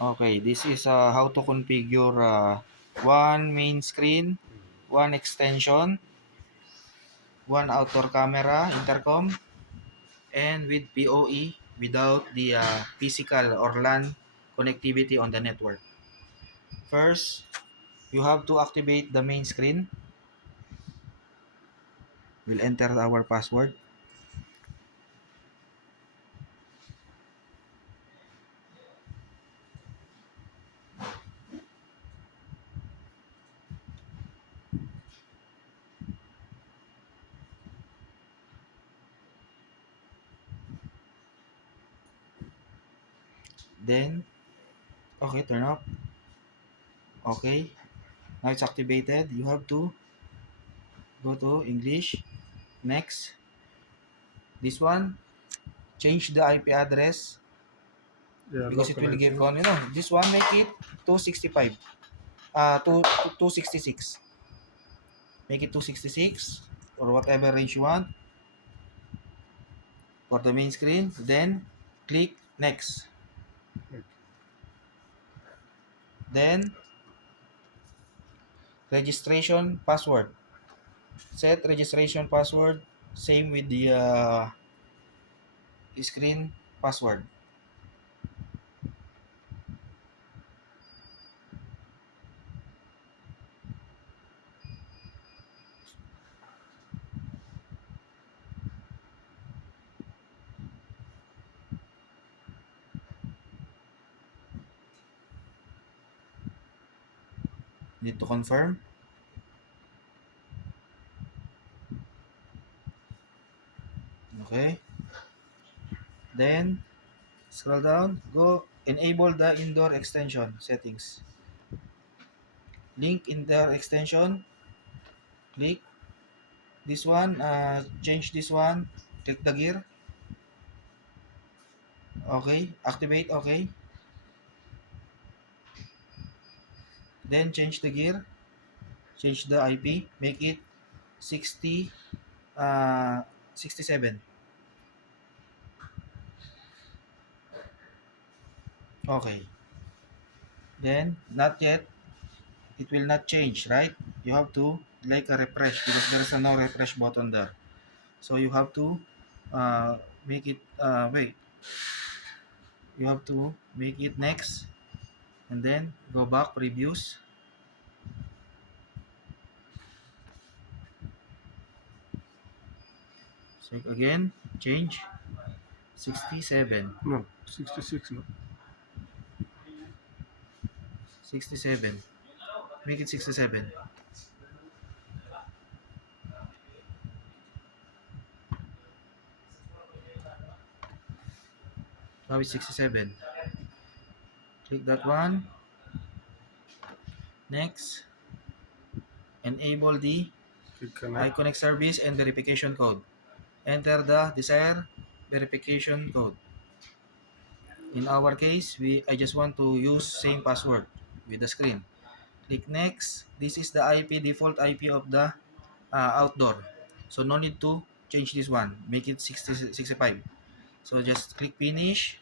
Okay, this is how to configure one main screen, one extension, one outdoor camera, intercom, and with PoE without the physical or LAN connectivity on the network. First, you have to activate the main screen. We'll enter our password. Then, okay, turn off. Okay, now it's activated. You have to go to English. Next, this one, change the IP address Yeah, because it will give localizing. con. This one make it 265. 266. Make it 266 or whatever range you want for the main screen. Then click next. Okay. Then registration password. Set registration password. Same with the screen password. Need to confirm. Okay. Then scroll down. Go enable the indoor extension settings. Link indoor extension. Click this one. Change this one. Click the gear. Okay. Activate. Okay. Then change the gear. Change the IP. Make it 60, 67. Okay. Then not yet. It will not change, right? You have to like a refresh because there's a no refresh button there. So you have to make it wait. You have to make it next and then go back previews. Check again. Change 67. No, 66. No. 67. Make it 67. Now it's 67. Click that one. Next. Enable the Click connect. iConnect service and verification code. Enter the desired verification code. In our case, I just want to use same password with the screen. Click next. This is the IP default IP of the outdoor. So no need to change this one. Make it 65. So just click finish.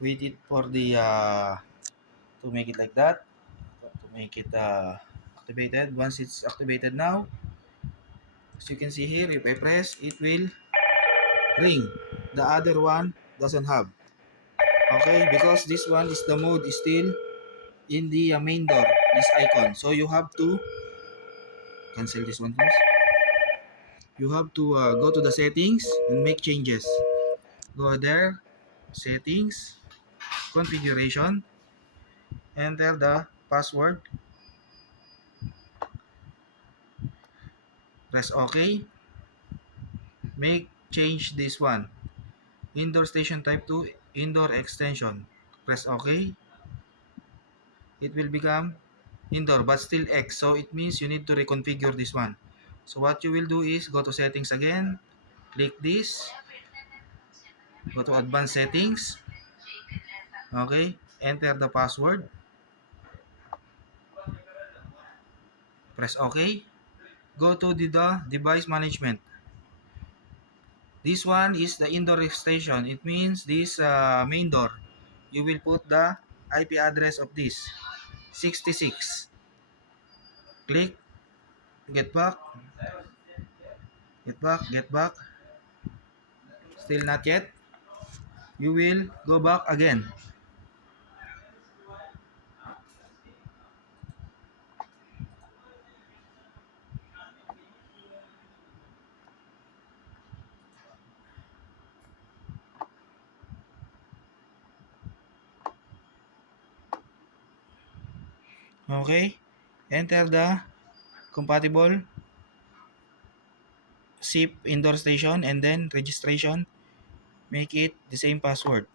Wait it for the to make it like that. To make it activated. Once it's activated now, as you can see here, if I press, it will ring. The other one doesn't have. Okay, because this one is the mode is still in the main door, this icon. So you have to cancel this one first. You have to go to the settings and make changes. Go there, settings, configuration, enter the password, press OK, make change this one. Indoor station type to indoor extension. Press OK. It will become indoor but still X. So it means you need to reconfigure this one. So what you will do is go to settings again, click this, go to advanced settings, okay, enter the password, press OK, go to the device management, This one is the indoor station. It means this main door. You will put the IP address of this 66. Click, get back, get back. Still not yet. You will go back again. Okay. Enter the compatible SIP indoor station and then registration. Make it the same password.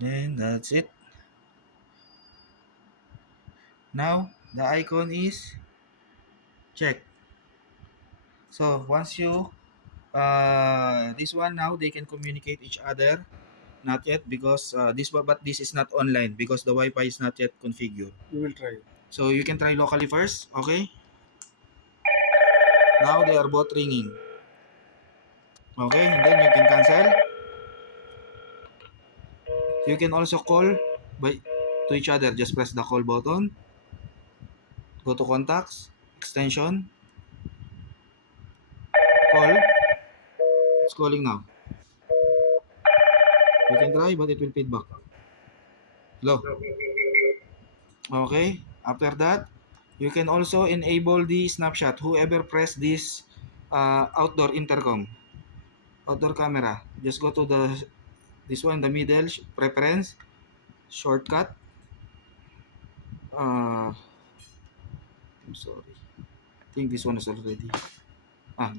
Then that's it. Now the icon is checked. So once you this one, now they can communicate each other. Not yet because but this is not online because the Wi-Fi is not yet configured. We will try. So you can try locally first. Okay. Now they are both ringing. Okay, and then you can cancel. You can also call by to each other. Just press the call button. Go to contacts, extension, call. It's calling now. You can try, but it will feedback. Hello. Okay. After that, you can also enable the snapshot. Whoever press this outdoor intercom, outdoor camera, just go to this one, the middle preference, shortcut. I'm sorry. I think this one is already.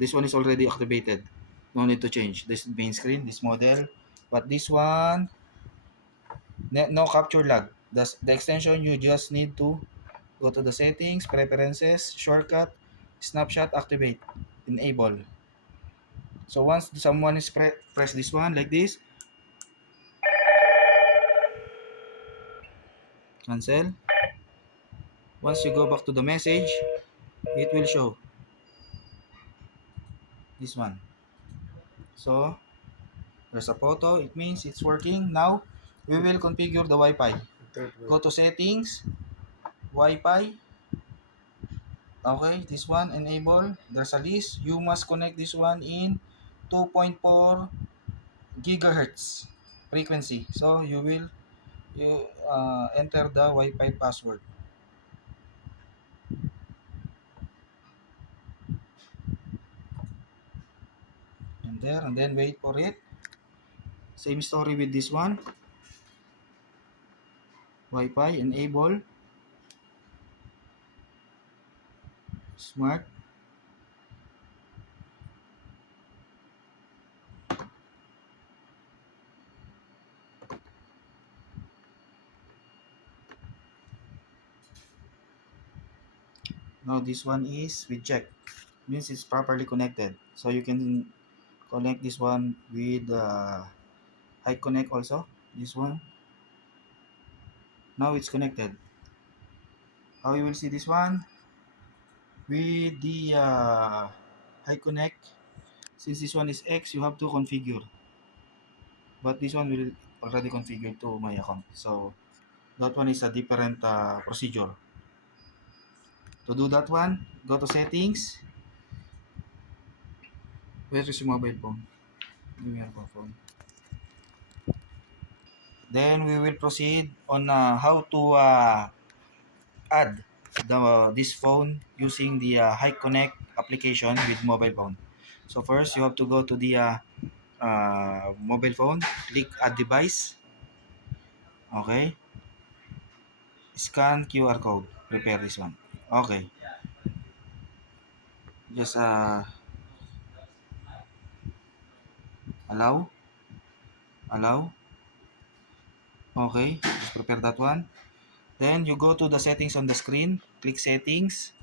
This one is already activated. No need to change. This main screen, this model. But this one, no capture lag. The extension, you just need to go to the settings, preferences, shortcut, snapshot, activate, enable. So once someone is press this one like this, cancel. Once you go back to the message, it will show this one. So there's a photo. It means it's working. Now we will configure the Wi-Fi. Go to settings, Wi-Fi. Okay, this one enable. There's a list. You must connect this one in 2.4 gigahertz frequency. So you enter the Wi-Fi password. And then wait for it. Same story with this one. Wi-Fi enable. Smart. Now this one is with check. Means it's properly connected. So you can connect this one with High Connect also. This one. Now it's connected. How you will see this one? With the High Connect. Since this one is X, you have to configure. But this one will already configure to my account. So that one is a different procedure. To do that one, go to settings. Where is your mobile phone? Give me your phone. Then we will proceed on how to add this phone using the High Connect application with mobile phone. So first, you have to go to the mobile phone, click add device. Okay. Scan QR code. Prepare this one. Okay. Just allow. Okay. Just prepare that one. Then you go to the settings on the screen. Click settings.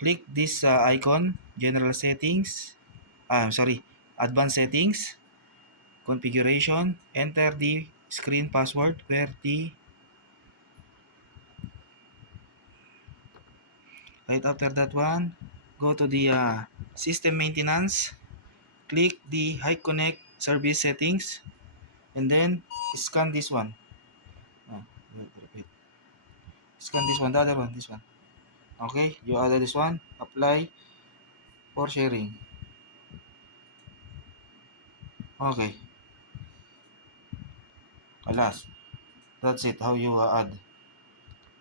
Click this icon, general settings. I'm sorry, advanced settings. Configuration. Enter the screen password, QWERTY. Right after that one, go to the system maintenance, click the HiConnect service settings, and then scan this one. Wait. Scan this one, the other one, this one. Okay, you add this one, apply for sharing. Okay, alas, that's it, how you add